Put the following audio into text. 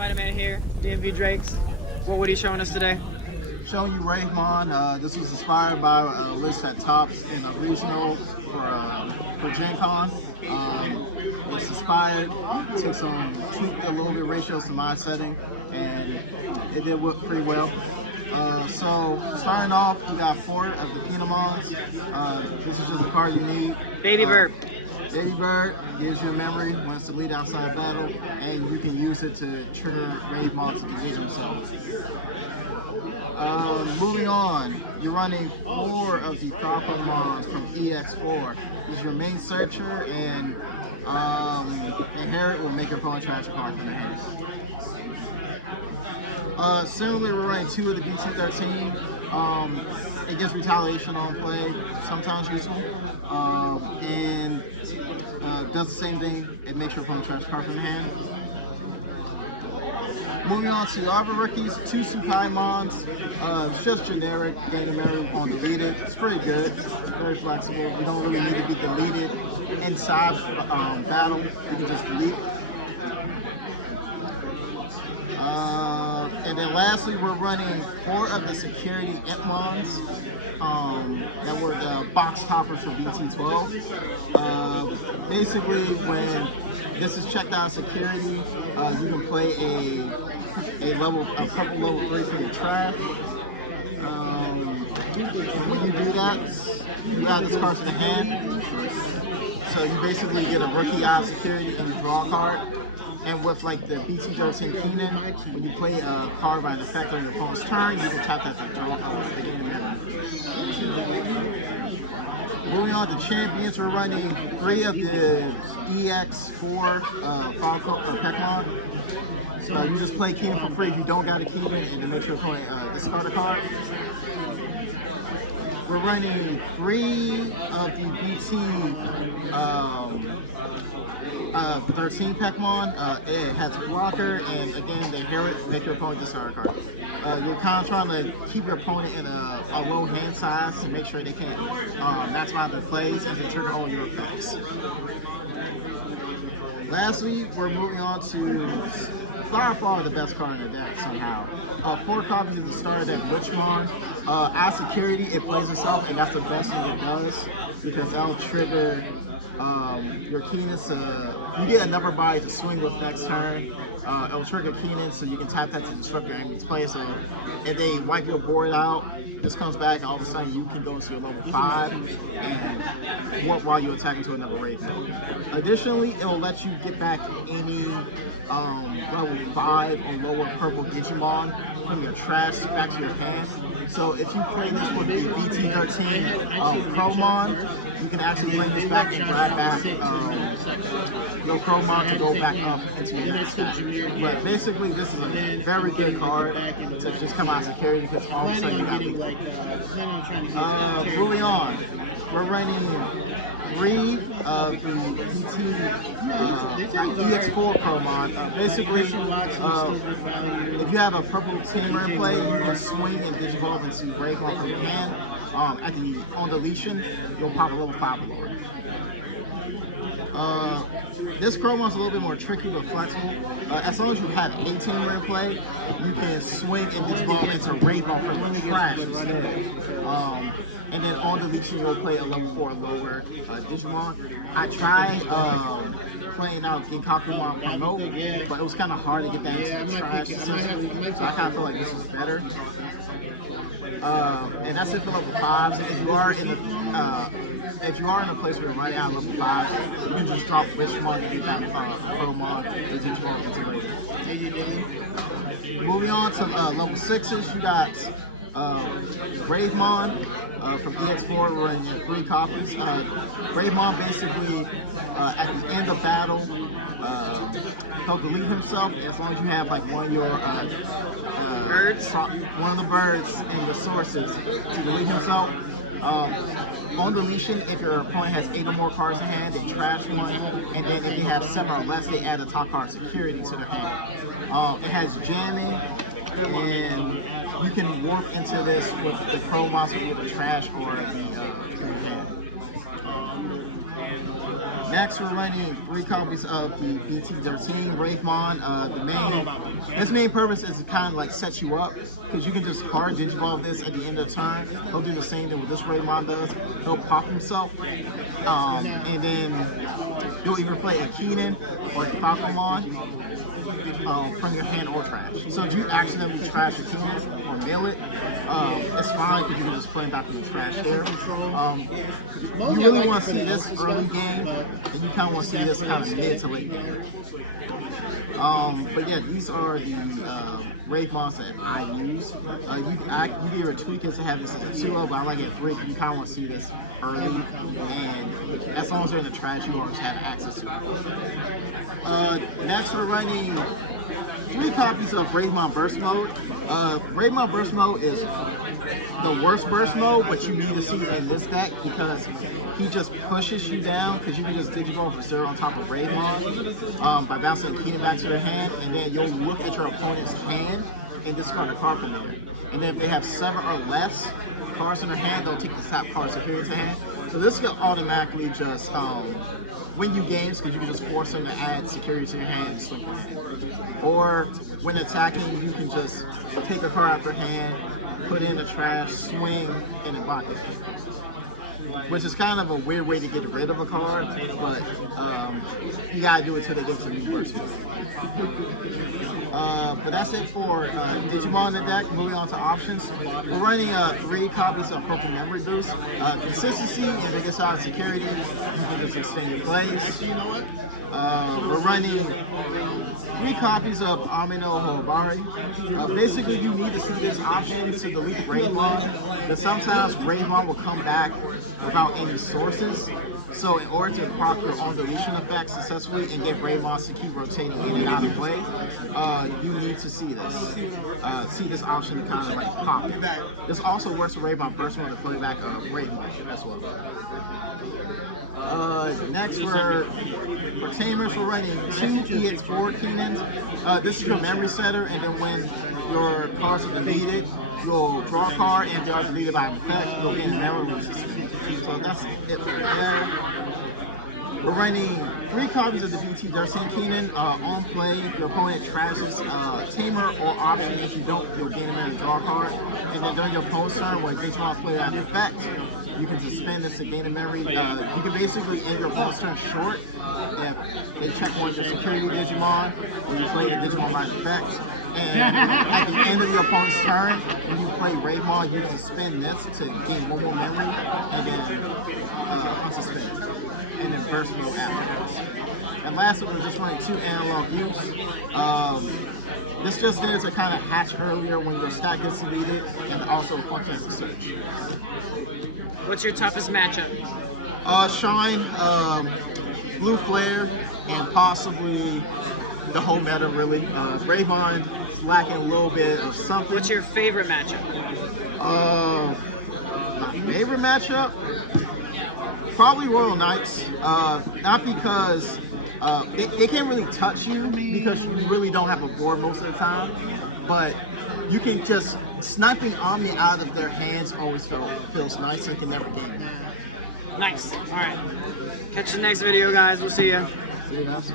Spiderman here, Dmvdrakes. What would he showing us today? Showing you Ravemon. This was inspired by a list at Tops in a regional for Gen Con. It's inspired, took tweaked a little bit ratios to my setting, and it did work pretty well. So starting off, you got 4 of the Digimons. This is just a card you need. Baby Bird. Baby Bird gives you a memory when it's to lead outside battle, and you can use it to trigger Ravemon to defeat himself. Moving on, you're running 4 of the Pokemon from EX4. This is your main searcher, and Inherit will make your opponent trash a card from their hands. Similarly, we're running 2 of the BT-13. It gets retaliation on play, sometimes useful, and does the same thing. It makes your opponent trash a card from their hand. Moving on to Arbor Rookies, 2 Sukaimons. It's just generic, gain a memory on deleted. It's pretty good, very flexible. You don't really need to be deleted inside battle. You can just delete. And then lastly, we're running 4 of the security Entmons that were the box toppers for BT-12. Basically, when this is checked out security, you can play a purple level 3 for your trash. When you do that, you add this card to the hand. So you basically get a rookie out of security and you draw a card. And with like the BT-13 Keenan, when you play a card by an effect on your opponent's turn, you can tap that to draw the game. Moving on to champions, we're running 3 of the EX4 Pokemon. So you just play Keenan for free if you don't got a Keenan, and then make sure to play discard a card. We're running 3 of the BT-13 Pokemon. It has a blocker, and again, they inherit, make your opponent discard a card. You're kind of trying to keep your opponent in a low hand size to make sure they can't maximize their plays and then trigger all your effects. Lastly, we're moving on to by far the best card in the deck somehow. 4 copies of the starter deck, Digimon. As security, it plays itself, and that's the best thing it does because that'll trigger your Keenan to. You get another body to swing with next turn. It'll trigger Keenan so you can tap that to disrupt your enemy's play. So if they wipe your board out, this comes back, and all of a sudden you can go into your level 5 and warp while you attack into another raid. Additionally, it'll let you get back any level 5 or lower purple Digimon from your trash back to your hand. So if you play this with the BT-13 Cromon, you can actually bring this back and grab back your Cromon to go back up into your next stack. But basically, this is a very good card to just come out of security because all of a sudden you have it. Moving on, we're running 3 of the BT EX4 Cromon. Basically, if you have a purple teamer in play, you can swing and digivolve into Ravemon from your hand. On deletion, you'll pop a level 5 lower. This Chromon's a little bit more tricky but flexible. As long as you have 18 in play, you can swing and digivolve into Ravemon from the trash instead. And then on deletion, you'll play a level 4 lower Digimon. I tried playing out Ginkakumon Promote, but it was kind of hard to get that into the trash essentially. So I kind of feel like this is better. And that's it for level 5. So if you are in a place where you're right out level 5, you can just drop Richmond and get that Promon and Digimon into later. Moving on to level 6s, you got Ravemon from EX4. We're running 3 copies. Ravemon basically at the end of battle, he'll delete himself as long as you have like one of your one of the birds and your sources to delete himself. On deletion, if your opponent has 8 or more cards in hand, they trash one, and then if they have 7 or less, they add a top card security to their hand. It has jamming, and you can warp into this with the Crow Monster with the trash or the hand. Next, we're running 3 copies of the BT-13 Ravemon. His main purpose is to kind of like set you up, because you can just hard Digivolve this at the end of the turn. He'll do the same thing what this Ravemon does. He'll pop himself, and then you'll either play a Keenan or a Falcomon from your hand or trash. So if you accidentally trash a Keenan or mail it, it's fine because you can just play him back in the trash there. You really want to see this early game, and you kind of want to see this kind of mid to late game. But yeah, these are the Ravemons that I use. You can either tweak it to have this as a 2-0, but I like it at 3 because you kind of want to see this early, and as long as they're in the trash, you always have access to it. Next, we're running 3 copies of Ravemon Burst Mode. Ravemon Burst Mode is the worst burst mode, but you need to see it in this deck because he just pushes you down, because you can just Digivolve for 0 on top of Ravemon by bouncing Keenan back to your hand, and then you'll look at your opponent's hand and discard a card from there. And then if they have 7 or less cards in their hand, they'll take the top card superior to hand. So this can automatically just win you games because you can just force them to add security to your hand and swing your hand. Or when attacking, you can just take a card out their hand, put it in the trash, swing, and then block it. Which is kind of a weird way to get rid of a card, but you gotta do it till they get to the new version. But that's it for Digimon in the deck. Moving on to options. We're running 3 copies of Purple Memory Boost. Consistency and biggest shot of security. You can just extend your plays. We're running 3 copies of Amino Hobari. Basically, you need to see this option to delete Ravemon, but sometimes Ravemon will come back without any sources. So in order to proc your own deletion effect successfully and get Ravemon to keep rotating in and out of play, you need to see this. See this option to kind of like pop it. This also works with Ravemon Burst Mode to play back Ravemon as well. Next, for Tamers, we're running 2 EX4 Keenans. This is your memory setter, and then when your cards are deleted, you'll draw a card, and if they are deleted by an effect, you'll gain a memory resistance. So that's it for there. We're running 3 copies of the BT-13 Keenan. On play, your opponent trashes Tamer or option. If you don't, you'll gain a memory draw card. And then during your opponent's turn, when Digimon play that effect, you can suspend this to gain a memory. You can basically end your opponent's turn short if they check one of your security Digimon, or you play the Digimon by effect. And at the end of your opponent's turn, when you play Ravemon, you can spend this to gain 1 more memory, and then unsuspend it. And then burst mode afterwards. And lastly, we're just running 2 analog views. This just there to kind of hatch earlier when your stack gets deleted, and also function as a search. What's your toughest matchup? Shine, Blue Flare, and possibly the whole meta really. Ravemon lacking a little bit of something. What's your favorite matchup? My favorite matchup? Probably Royal Knights. Not because they can't really touch you because you really don't have a board most of the time, but you can just sniping Omni out of their hands always feels nice, so you can never game it. Nice. All right. Catch the next video, guys. We'll see you. See you guys.